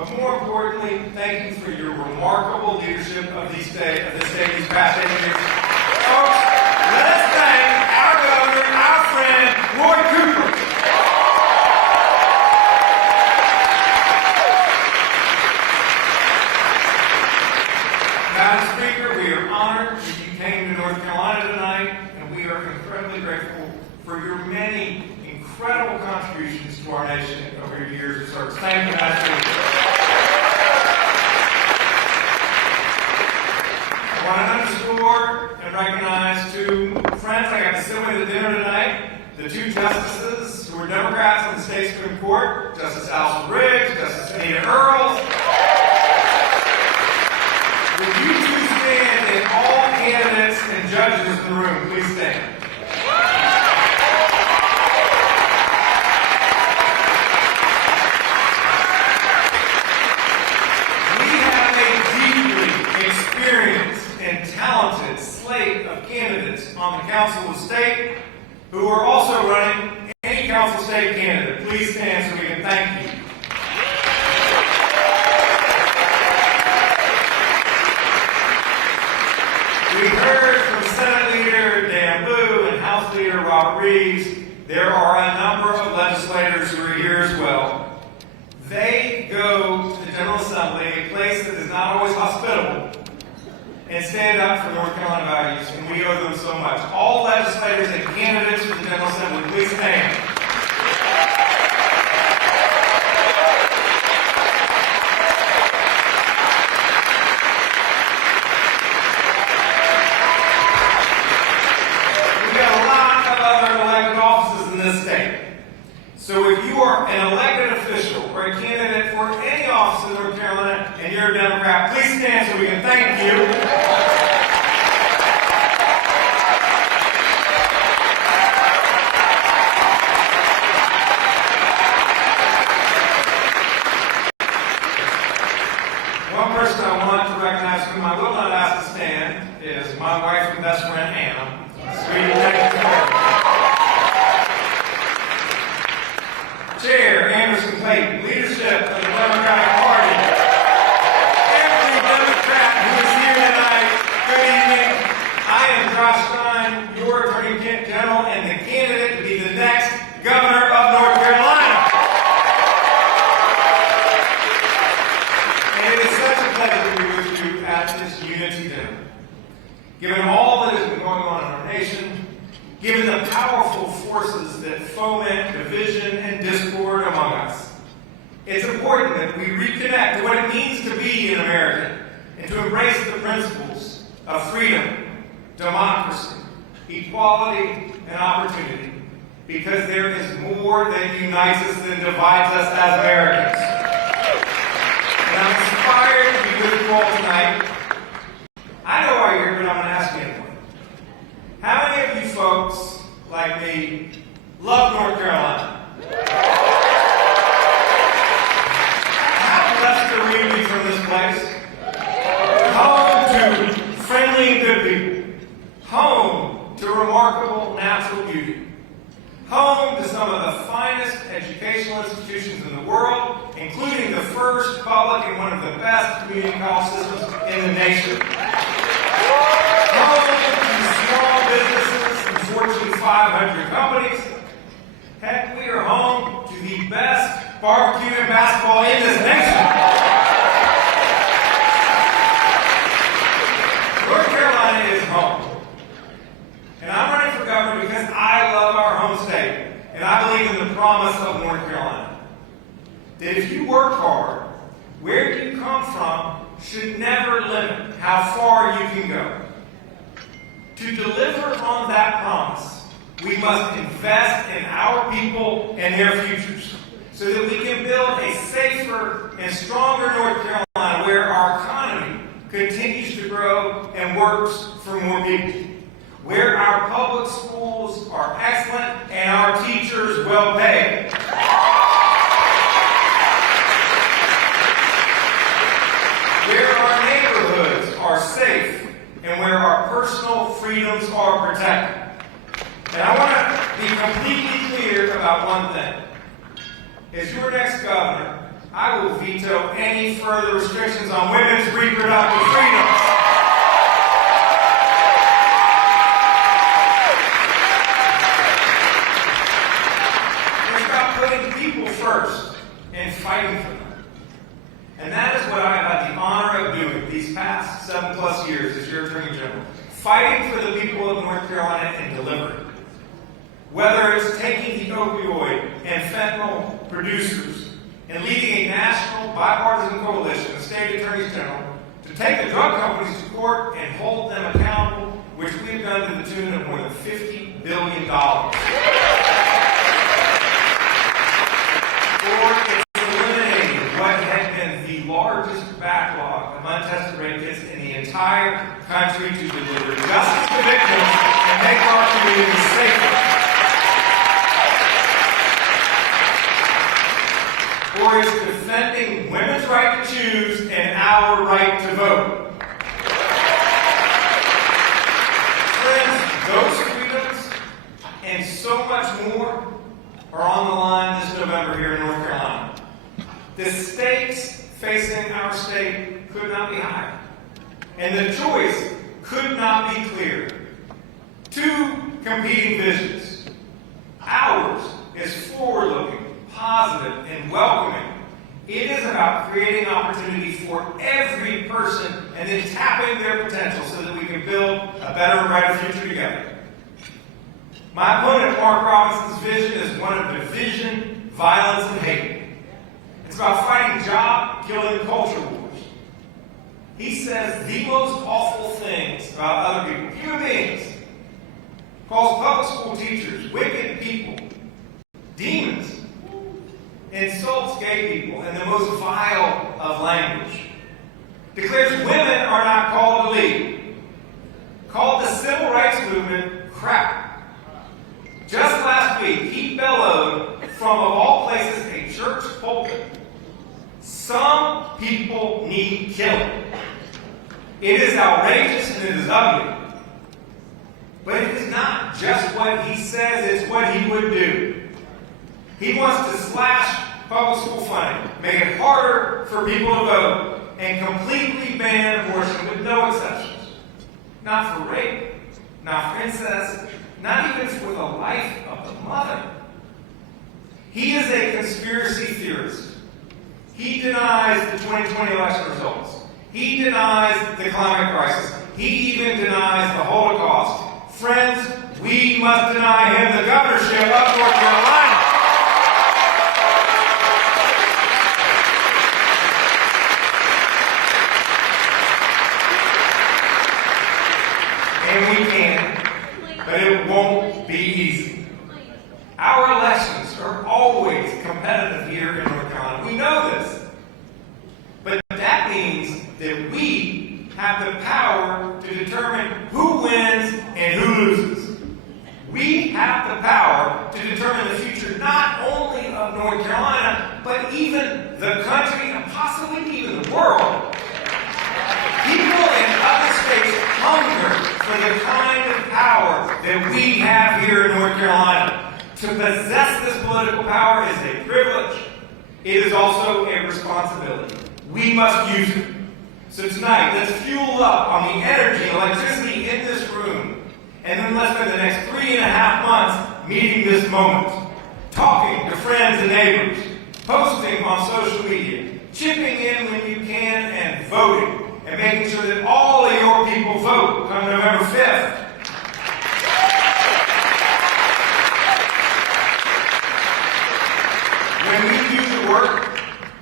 But more importantly, thank you for your remarkable leadership of this state these past 8 years. Folks, let's thank our governor, our friend, Roy Cooper. Madam Speaker, we are honored that you came to North Carolina tonight, and we are incredibly grateful for your many incredible contributions to our nation over your years of service. Thank you, Madam Speaker. I want to underscore and recognize two friends I got to sit with at dinner tonight, the two justices who were Democrats on the state Supreme Court, Justice Alison Riggs, Justice Anita Earls. Would you two stand, and all candidates and judges in the room, please stand. We have a deeply experienced and talented slate of candidates on the Council of State who are also running. Any Council State candidate, please stand so we can thank you. We heard from Senate Leader Dan Lieu and House Leader Robert Reeves. There are a number of legislators who are here as well. They go to the General Assembly, a place that is not always hospitable, and stand up for North Carolina values, and we owe them so much. All legislators and candidates for the General Assembly, please stand. So if you are an elected official or a candidate for any office in North Carolina and you're a Democrat, please stand so we can thank you. One person I want to recognize whom I will not ask to stand is my wife and best friend, Anna. Sweetie, thank you for her. Chair Anderson Clayton, leadership of the Democratic Party. Every Democrat who is here tonight, good evening. I am Josh Stein, your Attorney General and the candidate to be the next Governor of North Carolina. And it is such a pleasure to be with you at this unity dinner. Given all that has been going on in our nation, given the powerful forces that foment division and discord among us, it's important that we reconnect to what it means to be an American and to embrace the principles of freedom, democracy, equality, and opportunity, because there is more that unites us than divides us as Americans. And I'm inspired to be with you all tonight. I know why you're here, but I'm going to ask you anyway. How many of you folks, like me, love North Carolina? How blessed are we to be from this place? Home to friendly and good people. Home to remarkable natural beauty. Home to some of the finest educational institutions in the world, including the first public and one of the best community college systems in the nation. Home to small businesses and Fortune 500 companies. Heck, we are home to the best barbecue and basketball in this nation. North Carolina is home. And I'm running for governor because I love our home state. And I believe in the promise of North Carolina. That if you work hard, where you come from should never limit how far you can go. To deliver on that promise, we must invest in our people and their futures so that we can build a safer and stronger North Carolina where our economy continues to grow and works for more people, where our public schools are excellent and our teachers well paid. Where our neighborhoods are safe and where our personal freedoms are protected. And I want to be completely clear about one thing. As your next governor, I will veto any further restrictions on women's reproductive freedoms. It's about putting people first and fighting for them. And that is what I have had the honor of doing these past 7+ years as your Attorney General. Fighting for the people of North Carolina and delivering. Whether it's taking the opioid and fentanyl producers and leading a national bipartisan coalition of state attorneys general to take the drug companies to court and hold them accountable, which we've done to the tune of more than $50 billion. Or it's eliminating what had been the largest backlog of untested rape kits in the entire country to deliver justice to victims and make our communities safer. Or is defending women's right to choose and our right to vote. Friends, those freedoms and so much more are on the line this November here in North Carolina. The stakes facing our state could not be higher, and the choice could not be clearer. Two competing visions. Ours is forward-looking, positive, and welcoming. It is about creating opportunity for every person and then tapping their potential so that we can build a better and brighter future together. My opponent, Mark Robinson's vision is one of division, violence, and hate. It's about fighting job-killing culture wars. He says the most awful things about other people, human beings. Calls public school teachers wicked people, demons. Insults gay people in the most vile of language. Declares women are not called to lead. Called the civil rights movement crap. Just last week, he bellowed from, of all places, a church pulpit. Some people need killing. It is outrageous and it is ugly. But it is not just what he says, it's what he would do. He wants to slash public school funding, make it harder for people to vote, and completely ban abortion with no exceptions. Not for rape, not for incest, not even for the life of the mother. He is a conspiracy theorist. He denies the 2020 election results. He denies the climate crisis. He even denies the Holocaust. Friends, we must deny him the governorship of North Carolina. And we can, but it won't be easy. Our elections are always competitive here in North Carolina. We know this. But that means that we have the power to determine who wins and who loses. We have the power to determine the future not only of North Carolina, but even the country and possibly even the world. People in other states hunger for the kind of power that we have here in North Carolina. To possess this political power is a privilege. It is also a responsibility. We must use it. So tonight, let's fuel up on the energy and electricity in this room. And then let's spend the next 3.5 months meeting this moment. Talking to friends and neighbors. Posting on social media. Chipping in when you can and voting. And making sure that all of your people vote come November 5th. When we do the work,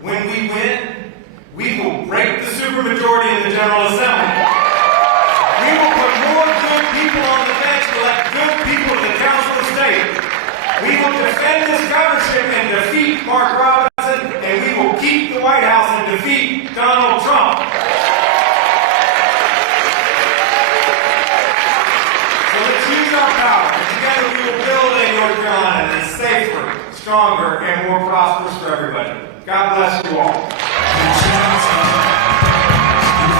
when we win, we will break the supermajority in the General Assembly. We will put more good people on the bench to elect good people to the Council of State. We will defend this governorship and defeat Mark Robinson, and we will keep the White House and defeat Donald Trump. Our power. Together we will build a North Carolina that is safer, stronger, and more prosperous for everybody. God bless you all.